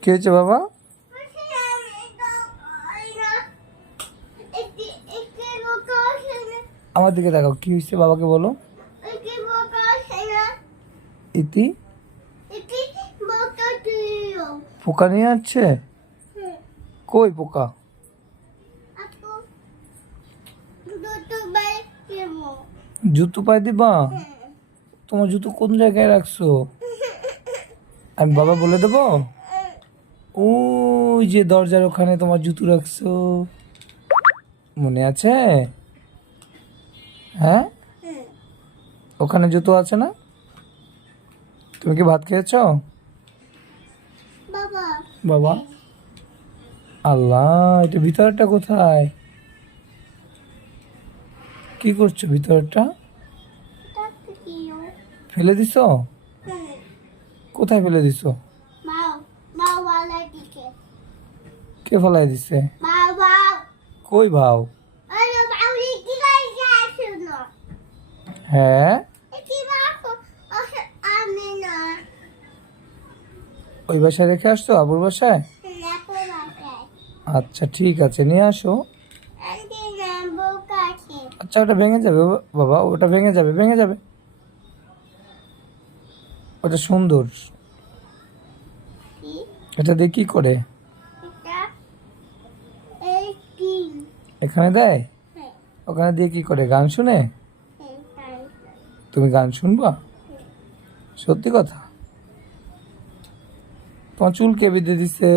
কি হয়েছে বাবা? আমার দিকে দেখাও, কি হয়েছে বাবাকে বলো। ইতি পোকা নিয়ে আসছে? কই পোকা? জুতো পায়ে দিবা? তোমার জুতো কোন জায়গায় রাখছো? আমি বাবা বলে দেবো? ওই যে দরজার ওখানে তোমার জুতো রাখছো, মনে আছে? হ্যাঁ, ওখানে জুতো আছে না? তুমি কি ভাত খেয়েছো? বাবা, আল্লাহ, এটা ভিতরটা কোথায়? কি করছো ভিতরটা? ফেলে দিছো? কোথায় ফেলে দিছো? কে ফেলাই দিছে? কই ভাও? হ্যাঁ, ওই বাসায় রেখে আসছো, আবুর বাসায়? আচ্ছা ঠিক আছে, নিয়ে আসো। আচ্ছা, ওটা ভেঙে যাবে বাবা, ওটা ভেঙে যাবে, ভেঙে যাবে। ওটা সুন্দর, এটা দিয়ে কি করে? এখানে দেয়? ওখানে দিয়ে কি করে? গান শুনে? তুমি গান শুনবা? সত্যি কথা? তোমার চুল কে বেঁধে দিছে?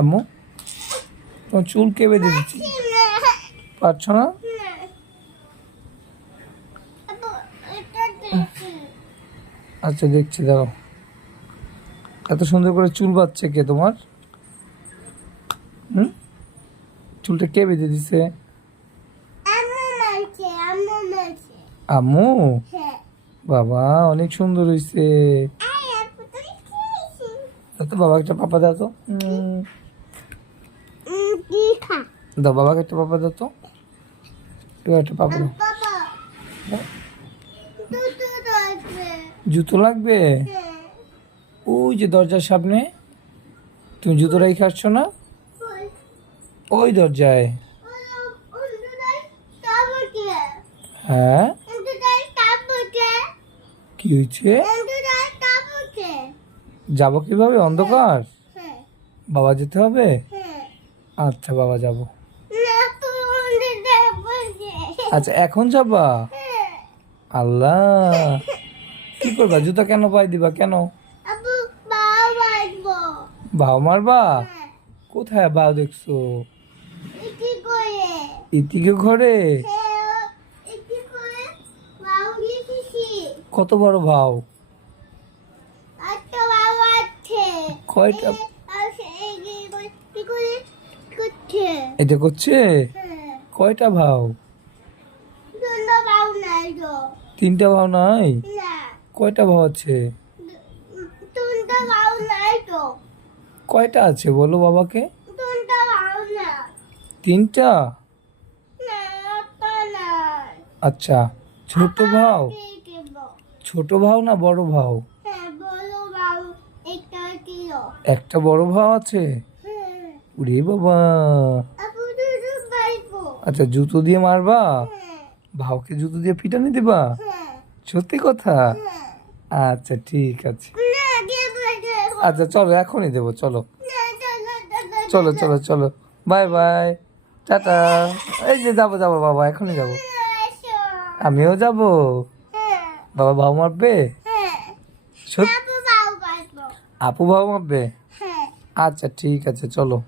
আম্মু, তোমার চুল কে বেঁধে দিচ্ছে? পারছো না? আচ্ছা দেখছি, দাও। এত সুন্দর করে চুল বাঁধছে কে তোমার? চুলটা কে বেঁধে দিছে? আম্মু? বাবা, অনেক সুন্দর হয়েছে। তো বাবাকে একটা পাপা দাও তো। দাও, বাবাকে একটা পাপা দাও তো। একটা পাপা দাও। জুতো লাগবে? ওই যে দরজার সামনে, তুমি জুতো রেখে আসছো না? ওই দরজায়। হ্যাঁ, কি হয়েছে? যাবো কিভাবে? অন্ধকার। বাবা যেতে হবে? আচ্ছা বাবা যাবো। আচ্ছা এখন যাবা? আল্লাহ, কি করবা? জুতা কেন পাই দিবা? কেন ভাও মারবা? কোথায় ভাও দেখছো? ইতিকে ঘরে? কত বড় ভাও? কয়টা? এটা করছে? কয়টা ভাও? তিনটা ভাও নাই? কয়টা ভাও আছে? কয়টা আছে বলো বাবাকে। তিনটা? আচ্ছা, ছোট ভাও? ছোট ভাও না বড় ভাও? একটা বড় ভাও আছে? ওরে বাবা। আচ্ছা, জুতো দিয়ে মারবা? ভাওকে জুতো দিয়ে পিটানি দিবা? সত্যি কথা? আচ্ছা ঠিক আছে। আচ্ছা চলো, এখনই দেবো, চলো চলো চলো চলো, বাই বাই, টাটা। এই যে যাবো যাবো বাবা, এখনই যাবো। আমিও যাবো? বাবা ভাও মারবে? আপু ভাও মারবে? আচ্ছা ঠিক আছে, চলো।